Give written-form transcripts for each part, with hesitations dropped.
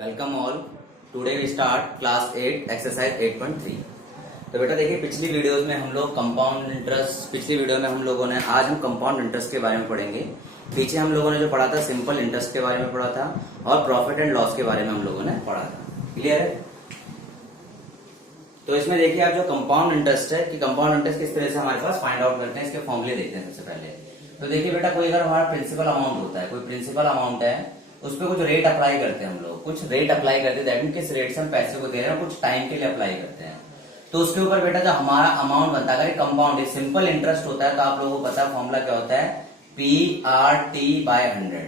Welcome all. Today we start class 8 exercise 8.3। तो बेटा देखिए, पिछली वीडियोस में हम लोग कंपाउंड इंटरेस्ट, पिछली वीडियो में हम लोगों ने, आज हम कंपाउंड इंटरेस्ट के बारे में पढ़ेंगे। पीछे हम लोगों ने जो पढ़ा था सिंपल इंटरेस्ट के बारे में पढ़ा था और प्रॉफिट एंड लॉस के बारे में हम लोगों ने पढ़ा था। क्लियर है? तो इसमें देखिए आप जो कंपाउंड इंटरेस्ट है कि कंपाउंड इंटरेस्ट किस तरह से हमारे पास फाइंड आउट करते हैं, इसके फॉर्मूले देखते हैं सबसे पहले। तो देखिए बेटा, कोई अगर हमारा प्रिंसिपल अमाउंट होता है, कोई प्रिंसिपल अमाउंट है, उस पर कुछ रेट अप्लाई करते हैं हम लोग, कुछ रेट अप्लाई करते हैं। दैट मीन किस रेट से हम पैसे को दे रहे हैं, कुछ टाइम के लिए अप्लाई करते हैं। तो उसके ऊपर बेटा जो हमारा अमाउंट बनता है, अगर कंपाउंड सिंपल इंटरेस्ट होता है तो आप लोगों को पता है फॉर्मूला क्या होता है, PRT/100,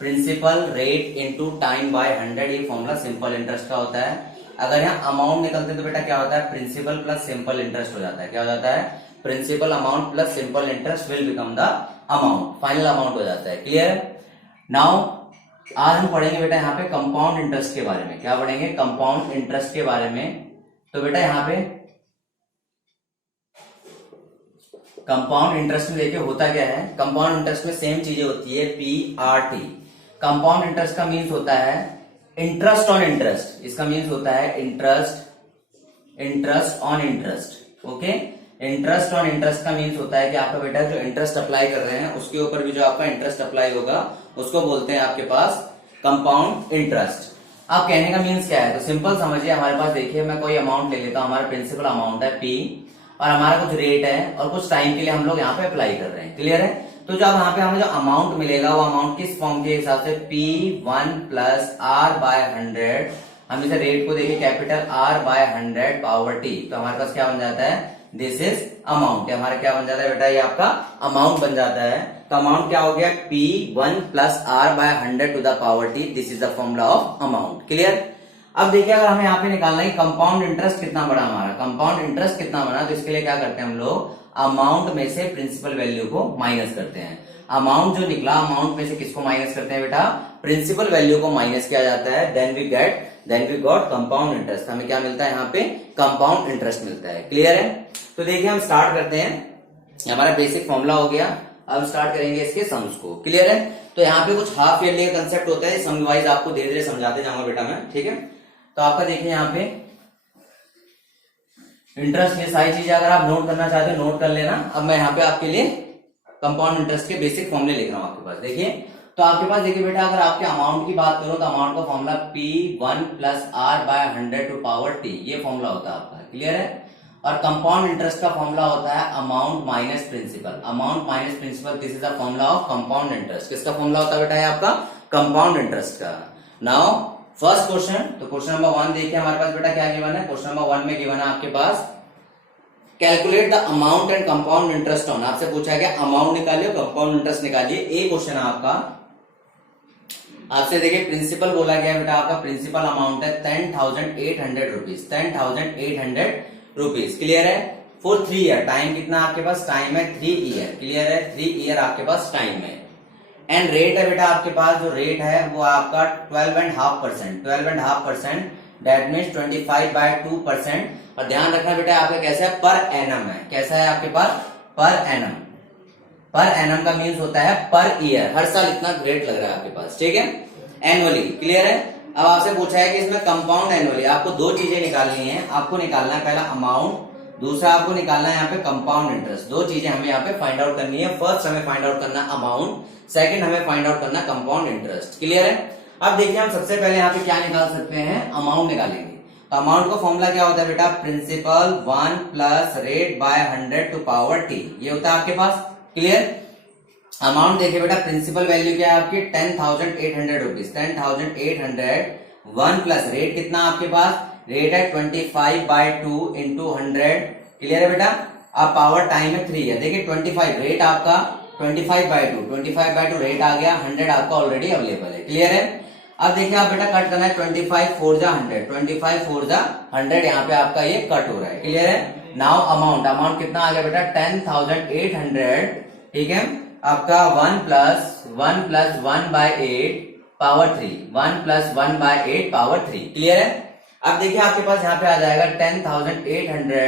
principal rate into time by 100। ये फॉर्मूला सिंपल इंटरेस्ट का होता है। अगर यहाँ अमाउंट निकलते तो बेटा क्या होता है, प्रिंसिपल प्लस सिंपल इंटरेस्ट हो जाता है। क्या हो जाता है, principal amount plus simple interest will become the amount, final amount हो जाता है। क्लियर? नाउ आज हम पढ़ेंगे बेटा यहाँ पे कंपाउंड इंटरेस्ट के बारे में। क्या पढ़ेंगे? कंपाउंड इंटरेस्ट के बारे में। तो बेटा यहाँ पे कंपाउंड इंटरेस्ट में देखिए होता क्या है, कंपाउंड इंटरेस्ट में सेम चीजें होती है, PRT। कंपाउंड इंटरेस्ट का मीन्स होता है इंटरेस्ट ऑन इंटरेस्ट। इसका मीन्स होता है interest on interest. Okay, interest on interest का मीन्स होता है कि आपका बेटा जो इंटरेस्ट अप्लाई कर रहे हैं उसके ऊपर भी जो आपका इंटरेस्ट अप्लाई होगा उसको बोलते हैं आपके पास कंपाउंड इंटरेस्ट। आप कहने का मीन्स क्या है, तो सिंपल समझिए, हमारे पास देखिए मैं कोई अमाउंट ले लेता हूं, हमारा प्रिंसिपल अमाउंट है P और हमारा कुछ रेट है और कुछ टाइम के लिए हम लोग यहाँ पे अप्लाई कर रहे हैं। क्लियर है? तो जब यहाँ पे हमें जो अमाउंट मिलेगा वो अमाउंट किस फॉर्म के हिसाब से, P1 प्लस R/100। हम इसे रेट को देखिए कैपिटल R/100 पावर T, तो हमारे पास क्या बन जाता है, दिस इज अमाउंट। हमारा क्या बन जाता है बेटा, ये आपका अमाउंट बन जाता है। तो अमाउंट क्या हो गया, P1 plus R/100 to the power T, this is the formula of amount. Clear? अब देखिए, अगर हमें यहाँ पे निकालना है कंपाउंड इंटरेस्ट कितना बड़ा हमारा, कंपाउंड इंटरेस्ट कितना बना, तो इसके लिए क्या करते हैं हम लोग, अमाउंट में से प्रिंसिपल वैल्यू को माइनस करते हैं। अमाउंट जो निकला, अमाउंट में से किसको माइनस करते हैं बेटा, प्रिंसिपल वैल्यू को माइनस किया जाता है। Then we got compound interest. हमें क्या मिलता है यहाँ पे, कंपाउंड इंटरेस्ट मिलता है। क्लियर है? तो देखिए हम स्टार्ट करते हैं। हमारा बेसिक फॉर्मूला हो गया, अब स्टार्ट करेंगे इसके सम्स को। क्लियर है? तो यहाँ पे कुछ हाफ ईयरली का कंसेप्ट होता है, सम वाइज आपको धीरे धीरे समझाते जाऊंगा बेटा मैं। ठीक है? तो आपका देखिए यहाँ पे इंटरेस्ट, ये सारी चीजें अगर आप नोट करना चाहते हो नोट कर लेना। अब मैं यहाँ पे आपके लिए कंपाउंड इंटरेस्ट के बेसिक फॉर्मूले लिख रहा हूँ आपके पास। देखिए, तो आपके पास देखिए बेटा, अगर आपके अमाउंट की बात करो तो अमाउंट का formula P1 plus R/100 to power T, ये फॉर्मूला होता है आपका। क्लियर है? और कंपाउंड इंटरेस्ट का फॉर्मूला होता है amount minus principal. Amount minus principal, this is the formula of compound interest. किसका फॉर्मूला होता है बेटा, है आपका कंपाउंड इंटरेस्ट का। नाउ फर्स्ट क्वेश्चन, तो क्वेश्चन नंबर 1 देखिए हमारे पास बेटा क्या गिवन है। क्वेश्चन नंबर 1 में गिवन है आपके पास, calculate the amount and compound interest on. आपसे पूछा गया अमाउंट निकालिए, कंपाउंड इंटरेस्ट निकालिए। एक क्वेश्चन है आपका, आपसे देखिए प्रिंसिपल बोला गया बेटा, आपका प्रिंसिपल अमाउंट है 10,800 रुपीज, 10,800 रुपीज। क्लियर है? For 3 year. टाइम कितना आपके पास, टाइम है 3 ईयर। क्लियर है? 3 ईयर आपके पास टाइम है। एंड रेट है बेटा आपके पास, जो रेट है वो आपका 12.5%, 12.5%, दैट मीन्स 25/2%। और ध्यान रखना बेटा आपका कैसा है, पर एनम है। कैसा है आपके पास, पर एनम। पर एनम का मीन्स होता है पर ईयर, हर साल इतना रेट लग रहा है आपके पास। ठीक है? एनुअली। क्लियर है? अब आपसे पूछा है कि इसमें कंपाउंड एनुअली, आपको दो चीजें निकालनी है। आपको निकालना है पहला अमाउंट, दूसरा आपको निकालना है यहाँ पे कंपाउंड इंटरेस्ट। दो चीजें हमें यहाँ पे फाइंड आउट करनी है। फर्स्ट हमें फाइंड आउट करना अमाउंट, सेकंड हमें फाइंड आउट करना कंपाउंड इंटरेस्ट। क्लियर है? अब देखिए हम सबसे पहले यहाँ पे क्या निकाल सकते हैं, अमाउंट निकालेंगे। तो अमाउंट का फॉर्मूला क्या होता है बेटा, principal 1 plus rate by 100 to power T, ये होता है आपके पास। क्लियर? अमाउंट देखिए बेटा, प्रिंसिपल वैल्यू क्या है आपकी 10,800 रुपीज, 10,800। 1 प्लस रेट कितना आपके पास, रेट है 25/2 इंटू 100। क्लियर है बेटा? अब पावर टाइम है 3 है। देखिए 25 रेट आपका, 25/2 रेट आ गया, 100 आपका ऑलरेडी अवेलेबल है। क्लियर है? अब देखिए आप बेटा कट करना है 25 4 जा 100, 25 4 जा 100, यहाँ पे आपका ये कट हो रहा है। क्लियर है? नाउ अमाउंट, अमाउंट कितना आ गया बेटा 10,800। ठीक है? आपका 1 plus 1/8 power 3, 1 plus 1/8 power 3। Clear है? अब देखिए आपके पास यहाँ पे आ जाएगा 10,800,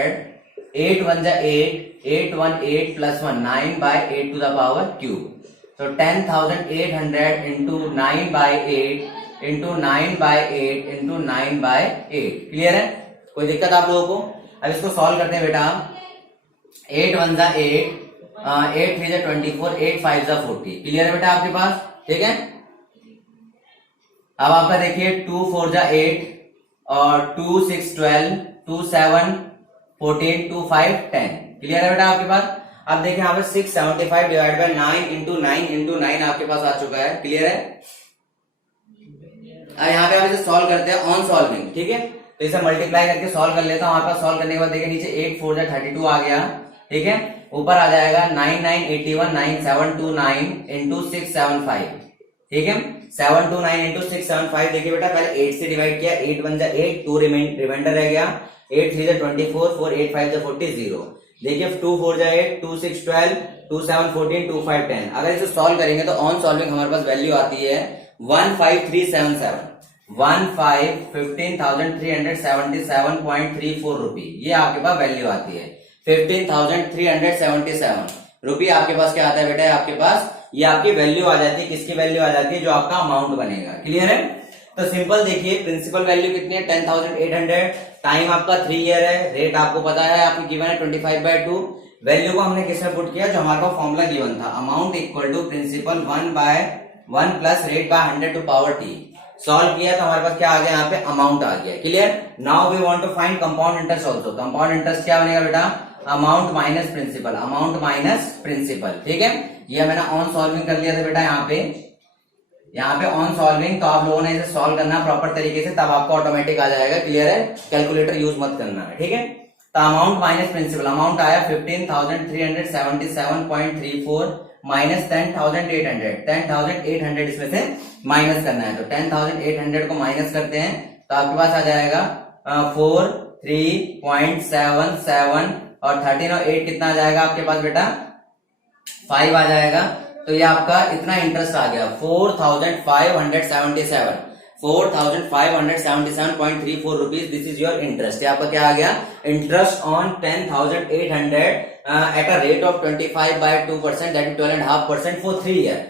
8 1 जा 8, 8 1 8 plus 1, 9/8 to the power cube. तो 10,800 इंटू 9/8 इंटू 9/8 इंटू 9/8। क्लियर है? कोई दिक्कत आप लोगों को? अब इसको सॉल्व करते हैं बेटा। 8 1 जा 8, 8 3 जा 24, 8 5 जा 40। क्लियर है बेटा आपके पास? ठीक है। अब आपका देखिए 2 4 जा 8 और 2 6 12, 2 7 14, 2 5 10। क्लियर है बेटा आपके पास? अब देखिए यहाँ पे 675 डिवाइड बाय 9 इंटू 9 इंटू 9 आपके पास आ चुका है। क्लियर है? अब यहाँ पे आप इसे सॉल्व करते हैं ऑन सॉल्विंग। ठीक है, तो इसे मल्टीप्लाई करके सॉल्व कर लेता हूँ। हमारे पास सॉल्व करने के बाद देखिए नीचे 8 4 जा 32 आ गया। ठीक है, ऊपर आ जाएगा 9 9 81 9729 इंटू 675। ठीक है, 729 इंटू 675। देखिए बेटा पहले 8 से डिवाइड किया, 8 1 जा 8, 2 रिमाइंडर रह गया, 8 3 जा 24, 4 8 5 जा 40 0। देखिए 2 4 जा 8, 2 6 12, 2 7 14, 2 5 10। अगर इसे सॉल्व करेंगे तो ऑन सॉल्विंग हमारे पास वैल्यू आती है 15377, 15,377.34 रुपी। ये आपके पास वैल्यू आती है 15,377 रुपी। आपके पास क्या आता है बेटा? आपके पास ये आपकी वैल्यू आ जाती है। किसकी वैल्यू आ जाती है? जो आपका अमाउंट बनेगा। क्लियर है? तो सिंपल देखिए, प्रिंसिपल वैल्यू कितनी है? 10,800। टाइम आपका 3 ईयर है। रेट आपको पता है, आपको गिवन है 25/2। वैल्यू को हमने किसमें पुट किया? जो हमारे पास फॉर्मूला गिवन था, amount equal to principal 1/1 plus rate by 100 to power T. Solve किया तो हमारे पास क्या आ गया? यहाँ पे अमाउंट आ गया। Clear? Now we want to find compound interest also. Compound interest क्या बनेगा बेटा? Amount minus principal, amount minus principal. ठीक है, ये मैंने ऑन सॉल्विंग कर लिया था बेटा। यहाँ पे ऑन सॉल्विंग, तो आप लोगों ने इसे सॉल्व करना प्रॉपर तरीके से, तब आपको ऑटोमेटिक आ जाएगा। क्लियर है? कैलकुलेटर यूज मत करना है। ठीक है, तो अमाउंट माइनस प्रिंसिपल, अमाउंट आया 15,377.34 माइनस 10,800। 10,800 इसमें से माइनस करना है, तो 10,800 को माइनस करते हैं तो आपके पास आ जाएगा 43.77 और 13 और 8 कितना आ जाएगा आपके पास बेटा? 5 आ जाएगा। तो ये आपका इतना इंटरेस्ट आ गया 4,577, 4,577.34 rupees. This is your interest. आपका क्या आ गया? Interest on 10,800 at a rate of 25/2%, that is 12.5% for 3 year.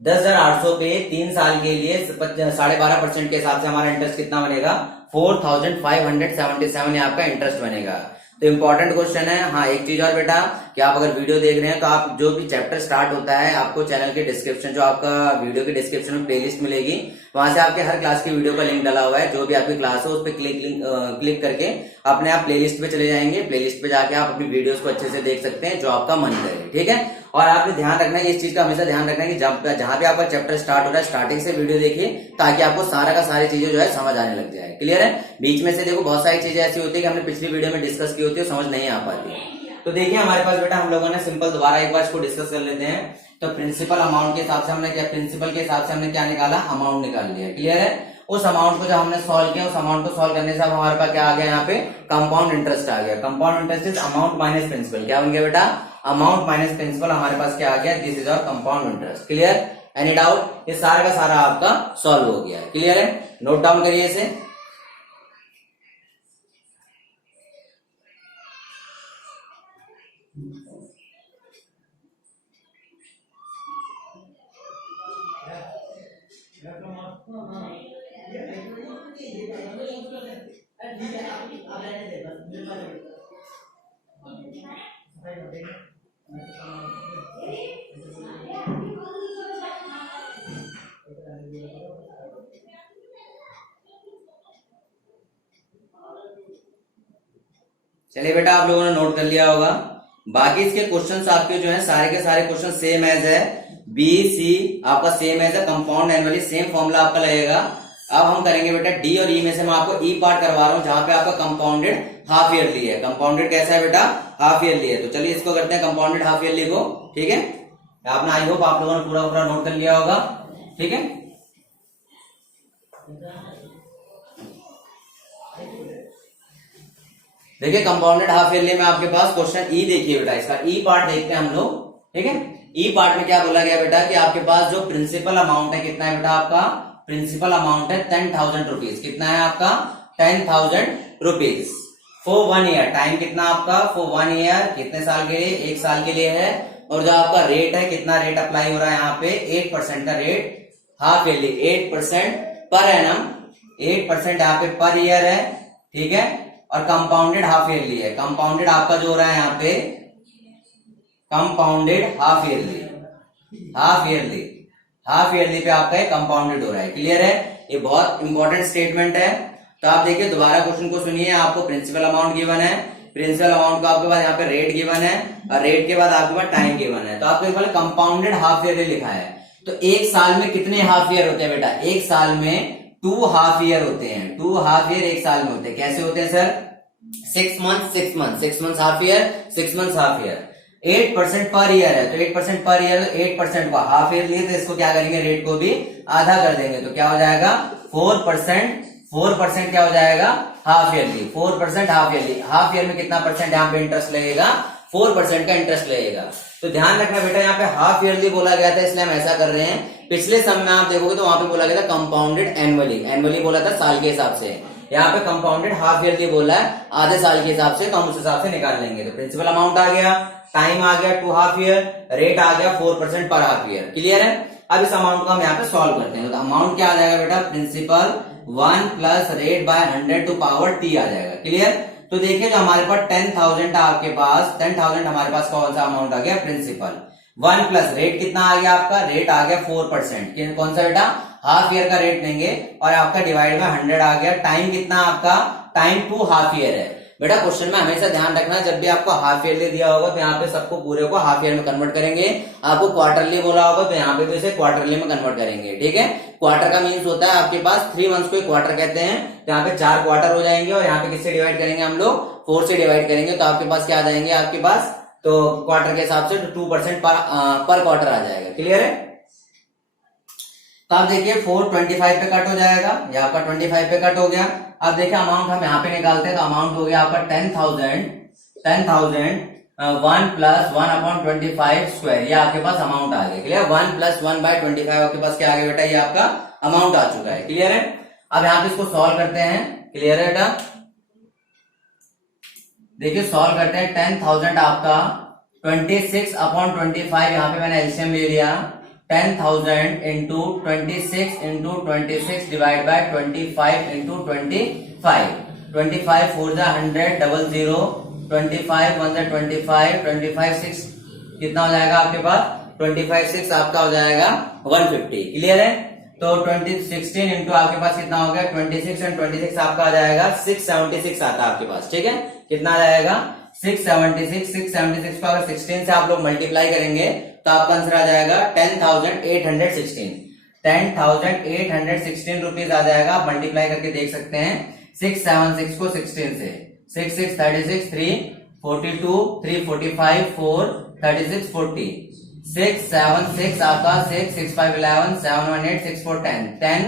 10,800 पे 3 साल के लिए 12.5% के हिसाब से हमारा इंटरेस्ट कितना बनेगा? 4,577 आपका इंटरेस्ट बनेगा। तो इंपॉर्टेंट क्वेश्चन है। हाँ, एक चीज और बेटा, कि आप अगर वीडियो देख रहे हैं तो आप जो भी चैप्टर स्टार्ट होता है, आपको चैनल के डिस्क्रिप्शन, जो आपका वीडियो के डिस्क्रिप्शन में प्लेलिस्ट मिलेगी, वहां से आपके हर क्लास की वीडियो का लिंक डाला हुआ है। जो भी आपकी क्लास हो उस पर क्लिक करके अपने आप प्लेलिस्ट पे चले जाएंगे। प्लेलिस्ट पे जाके आप अपनी वीडियोस को अच्छे से देख सकते हैं, जो आपका मन करे। ठीक है, और आपने ध्यान रखना है, इस चीज का हमेशा ध्यान रखना है कि जहां पे आपका चैप्टर स्टार्ट हो रहा है, स्टार्टिंग से वीडियो देखिए, ताकि आपको सारा का सारी चीजें जो है समझ आने लग जाए। क्लियर है? बीच में से देखो बहुत सारी चीजें ऐसी होती है कि हमने पिछली वीडियो में डिस्कस की होती है, समझ नहीं आ पाती है। तो देखिए हमारे पास बेटा, हम लोगों ने सिंपल दोबारा एक बार इसको डिस्कस कर लेते हैं। तो प्रिंसिपल अमाउंट के हिसाब से हमने क्या, प्रिंसिपल के हिसाब से हमने क्या निकाला? अमाउंट निकाल लिया। क्लियर है? उस अमाउंट को जब हमने सॉल्व किया, उस अमाउंट को सॉल्व करने से अब हमारे पास क्या आ गया? यहाँ पे कंपाउंड इंटरेस्ट आ गया। Compound interest is amount minus principal. क्या बन गया बेटा? Amount minus principal. हमारे पास क्या आ गया? This is our compound interest. Clear? Any doubt? ये सारा का सारा आपका सॉल्व हो गया। क्लियर है? नोट डाउन करिए इसे। चलिए बेटा, आप लोगों ने नोट कर लिया होगा। बाकी इसके क्वेश्चंस आपके जो है सारे के सारे क्वेश्चन सेम एज है। बी सी आपका सेम एज है। कंपाउंड एनुअली सेम फॉर्मूला आपका लगेगा। अब हम करेंगे बेटा डी और ई में से मैं आपको ई पार्ट करवा रहा हूं, जहां पे आपका कंपाउंडेड हाफ ईयरली है। कंपाउंडेड कैसा है बेटा? हाफ ईयरली है। तो चलिए इसको करते हैं कंपाउंडेड हाफ ईयरली को। ठीक है, आपने आई होप आप लोगों ने पूरा नोट कर लिया होगा। ठीक है, देखिए कंपाउंडेड हाफ ईयरली में आपके पास क्वेश्चन ई देखिए बेटा, इसका ई पार्ट देखते हैं हम लोग। ठीक है, ई पार्ट में क्या बोला गया बेटा कि आपके पास जो प्रिंसिपल अमाउंट है कितना है बेटा? आपका प्रिंसिपल अमाउंट है 10,000 रुपीज। कितना है आपका? 10,000 रुपीज फॉर 1 ईयर। टाइम कितना आपका? For 1 year. कितने साल के लिए? 1 साल के लिए है। और जो आपका रेट है, कितना रेट अप्लाई हो रहा है यहाँ पे? 8% का rate half yearly, 8% per annum, 8% यहाँ पे पर ईयर है, ठीक है, और कंपाउंडेड हाफ ईयरली है। कंपाउंडेड आपका जो हो रहा है यहाँ पे compounded half yearly, half yearly, half yearly पे आपका कंपाउंडेड हो रहा है। क्लियर है, ये बहुत इंपॉर्टेंट स्टेटमेंट है। तो आप देखिए दोबारा क्वेश्चन को सुनिए, आपको प्रिंसिपल अमाउंट गिवन है, प्रिंसिपल अमाउंट का आपके पास यहाँ पे रेट गिवन है, और रेट के बाद आपके पास टाइम गिवन है। तो आपके पास कंपाउंडेड हाफ ईयरली लिखा है। तो एक साल में कितने हाफ ईयर होते हैं बेटा? एक साल में 2 हाफ ईयर होते हैं। 2 हाफ ईयर एक साल में होते हैं। कैसे होते हैं sir? 6 month 6 month, 6 month half year, 6 month half year. 8% per year है, तो 8% पर ईयर, 8% को हाफ ईयर लिए, तो इसको क्या करेंगे, रेट को भी आधा कर देंगे, तो क्या हो जाएगा 4%। 4% क्या हो जाएगा? Half yearly, 4% half yearly. Half year में कितना परसेंट यहाँ पे इंटरेस्ट लगेगा? 4% का इंटरेस्ट लगेगा। तो ध्यान रखना बेटा, यहाँ पे हाफ ईयरली बोला गया था, इसलिए हम ऐसा कर रहे हैं। पिछले सम में आप देखोगे तो वहां पे बोला गया था कंपाउंडेड एनुअली, एनुअली बोला था साल के हिसाब से। यहाँ पे कंपाउंडेड हाफ ईयरली बोला है, आधे साल के हिसाब से, तो हम उस हिसाब से निकाल लेंगे। तो प्रिंसिपल अमाउंट आ गया, टाइम आ गया 2 हाफ ईयर, रेट आ गया 4% पर हाफ ईयर। क्लियर है? अब इस अमाउंट को हम यहाँ पे सॉल्व करते हैं। तो अमाउंट क्या आ जाएगा बेटा? Principal 1 plus rate by 100 to power t आ जाएगा। क्लियर? तो देखिए जो हमारे पास 10,000 आपके पास, 10,000 हमारे पास कौन सा अमाउंट आ गया? प्रिंसिपल। 1 प्लस रेट कितना आ गया आपका? रेट आ गया 4%। कौन सा बेटा? हाफ ईयर का रेट लेंगे, और आपका डिवाइड बाय 100 आ गया। टाइम कितना आपका? टाइम 2 हाफ ईयर है। बेटा क्वेश्चन में हमेशा ध्यान रखना, जब भी आपको हाफ ईयरली दिया होगा तो यहाँ पे सबको पूरे को हाफ ईयर में कन्वर्ट करेंगे। आपको क्वार्टरली बोला होगा तो यहाँ पे भी इसे क्वार्टरली में कन्वर्ट करेंगे। ठीक है? क्वार्टर का मीन्स होता है आपके पास 3 मंथ्स को क्वार्टर कहते हैं। तो यहाँ पे 4 क्वार्टर हो जाएंगे, और यहाँ पे किससे डिवाइड करेंगे हम लोग? 4 से डिवाइड करेंगे। तो आपके पास क्या आ जाएंगे? आपके पास तो क्वार्टर के हिसाब से 2% पर क्वार्टर आ जाएगा। क्लियर है? तो आप देखिए 425 पे कट हो जाएगा, ये आपका 25 पे कट हो गया। अब देखिए अमाउंट हम यहाँ पे निकालते हैं, तो अमाउंट हो गया आपका 10,000 1 प्लस 1/25 स्क्वायर, ये आपके पास अमाउंट आ गया। क्लियर? 1 प्लस 1/25 आपके पास क्या आ गया बेटा? ये आपका अमाउंट आ चुका है। क्लियर है? अब यहाँ पे इसको सॉल्व करते हैं। क्लियर है बेटा? देखिए सॉल्व करते हैं। 10,000 आपका 26/25, यहाँ पे मैंने एलसीएम ले लिया। 10,000 into 26 into 26 divide by 25 into 25। 25 4 जा 100, 00, 25 1 जा 25, 25 6 कितना हो जाएगा आपके पास? 25 6 आपका हो जाएगा 150। क्लियर है? तो 16 इंटू आपके पास कितना हो गया? 26 एंड 26 आपका आ जाएगा 676 आता है आपके पास। ठीक है? कितना आ जाएगा? 676। 676 को अगर 16 से आप लोग मल्टीप्लाई करेंगे तो आपका आंसर आ जाएगा 10,816। 10,816 रुपीज आ जाएगा। आप मल्टीप्लाई करके देख सकते हैं। 676 को 16 से, 6 6 36, 3 42, 3 45, 4 36, 40, 6 7 6 आपका 6 6 5 11, 7 1 8 6 4 10, 10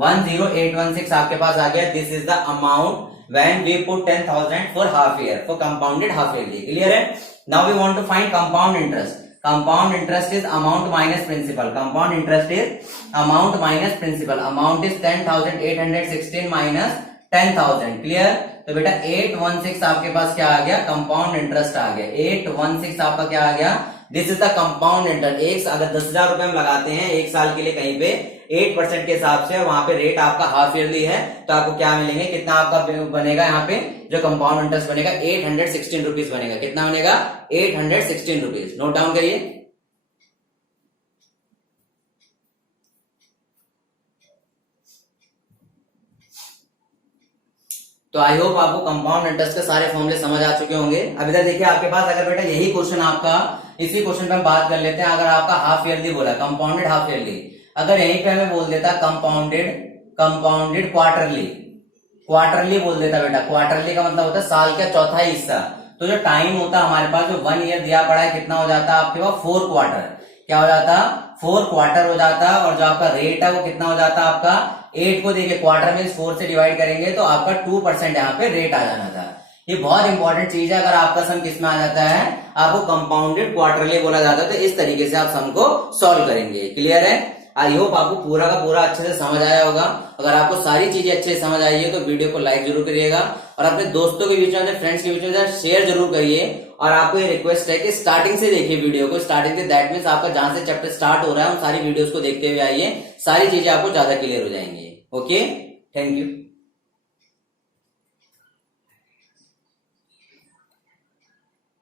10816 आपके पास आ गया। This is the amount when we put 10,000 for half year, for compounded half yearly. Clear है? Now we want to find compound interest. Compound interest is amount minus principal. Compound interest is amount minus principal. Amount is 10,816 minus 10,000. Clear? तो बेटा 816 आपके पास क्या आ गया? Compound interest आ गया। 816 आपका क्या आ गया? This is the compound interest. एक अगर 10,000 रुपए हम लगाते हैं एक साल के लिए कहीं पे 8% के हिसाब से, वहां पे रेट आपका हाफ ईयरली है, तो आपको क्या मिलेंगे? कितना आपका बनेगा? यहाँ पे जो कंपाउंड इंटरेस्ट बनेगा 816 रुपीज बनेगा। कितना बनेगा? 816 रुपीज। नोट डाउन करिए। तो आई होप आपको कंपाउंड इंटरेस्ट के सारे फॉर्मूले समझ आ चुके होंगे। अब इधर देखिए आपके पास अगर बेटा यही क्वेश्चन आपका, इसी क्वेश्चन पे हम बात कर लेते हैं। अगर आपका हाफ ईयरली बोला, कंपाउंडेड हाफ ईयरली, अगर यहीं पे हमें बोल देता कंपाउंडेड क्वार्टरली, क्वार्टरली बोल देता बेटा। क्वार्टरली का मतलब होता है साल का चौथा हिस्सा। तो जो टाइम होता है हमारे पास, जो 1 ईयर दिया पड़ा है, कितना हो जाता है आपके पास? 4 क्वार्टर। क्या हो जाता? 4 क्वार्टर हो जाता। और जो आपका रेट है वो कितना हो जाता आपका? 8 को देखिए क्वार्टर में 4 से डिवाइड करेंगे तो आपका 2% यहाँ पे रेट आ जाना था। ये बहुत इंपॉर्टेंट चीज है। अगर आपका सम किस में आ जाता है? आपको कंपाउंडेड क्वार्टरली बोला जाता है। तो इस तरीके से आप सम को सॉल्व करेंगे। क्लियर है? आई होप आपको पूरा का पूरा अच्छे से समझ आया होगा। अगर आपको सारी चीजें अच्छे से समझ आई है तो वीडियो को लाइक जरूर करिएगा, और अपने दोस्तों के बीच में, अपने फ्रेंड्स के बीच में शेयर जरूर करिए। और आपको ये रिक्वेस्ट है कि स्टार्टिंग से देखिए वीडियो को। स्टार्टिंग से दैट मीन्स आपका जहां से चैप्टर स्टार्ट हो रहा है उन सारी वीडियोस को देखते हुए आइए। सारी चीजें आपको ज्यादा क्लियर हो जाएंगी। Okay, thank you.